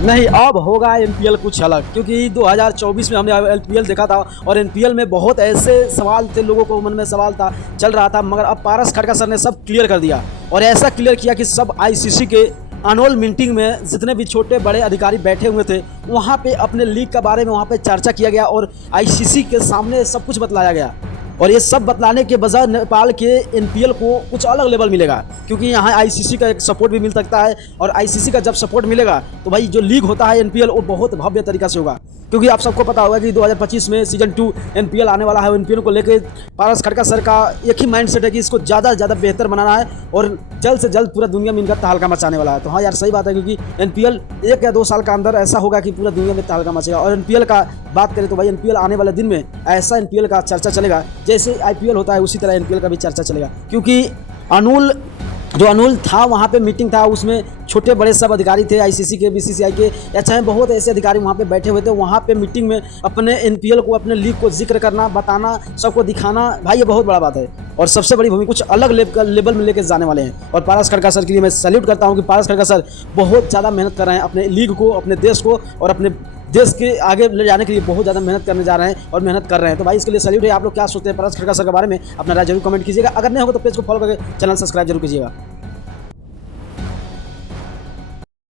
नहीं, अब होगा एनपीएल कुछ अलग, क्योंकि 2024 में हमने एनपीएल देखा था और एनपीएल में बहुत ऐसे सवाल थे, लोगों को मन में सवाल था, चल रहा था, मगर अब पारस खड़का सर ने सब क्लियर कर दिया और ऐसा क्लियर किया कि सब आईसीसी के एनुअल मीटिंग में जितने भी छोटे बड़े अधिकारी बैठे हुए थे वहाँ पे अपने लीग के बारे में वहाँ पे चर्चा किया गया और आईसीसी के सामने सब कुछ बतलाया गया। और ये सब बतलाने के बजाय नेपाल के एनपीएल को कुछ अलग लेवल मिलेगा, क्योंकि यहाँ आईसीसी का एक सपोर्ट भी मिल सकता है और आईसीसी का जब सपोर्ट मिलेगा तो भाई जो लीग होता है एनपीएल वो बहुत भव्य तरीका से होगा। क्योंकि आप सबको पता होगा कि 2025 में सीजन 2 एनपीएल आने वाला है। एनपीएल को लेकर पारस खड़का सर का एक ही माइंडसेट है कि इसको ज़्यादा से ज़्यादा बेहतर बनाना है और जल्द से जल्द पूरा दुनिया में इनका तहलका मचाने वाला है। तो हाँ यार, सही बात है, क्योंकि एनपीएल 1 या 2 साल का अंदर ऐसा होगा कि पूरा दुनिया में तहलका मचेगा। और एनपीएल का बात करें तो भाई एनपीएल आने वाले दिन में ऐसा एनपीएल का चर्चा चलेगा जैसे आईपीएल होता है उसी तरह एनपीएल का भी चर्चा चलेगा। क्योंकि अनुल था वहाँ पे मीटिंग था, उसमें छोटे बड़े सब अधिकारी थे आईसीसी के, बीसीसीआई के, या चाहे बहुत ऐसे अधिकारी वहाँ पे बैठे हुए थे। वहाँ पे मीटिंग में अपने एनपीएल को, अपने लीग को जिक्र करना, बताना, सबको दिखाना, भाई ये बहुत बड़ा बात है और सबसे बड़ी भूमिका कुछ अलग लेवल में लेके जाने वाले हैं। और पारस खड़का सर के लिए मैं सैल्यूट करता हूँ कि पारस खड़का सर बहुत ज़्यादा मेहनत कर रहे हैं अपने लीग को, अपने देश को और अपने देश के आगे ले जाने के लिए बहुत ज़्यादा मेहनत करने जा रहे हैं और मेहनत कर रहे हैं। तो भाई इसके लिए सैल्यूट है। आप लोग क्या सोचते हैं पारस खड़का सर के बारे में? अपना राय जरूर कमेंट कीजिएगा। अगर नहीं होगा तो पेज को फॉलो करके चैनल सब्सक्राइब जरूर कीजिएगा।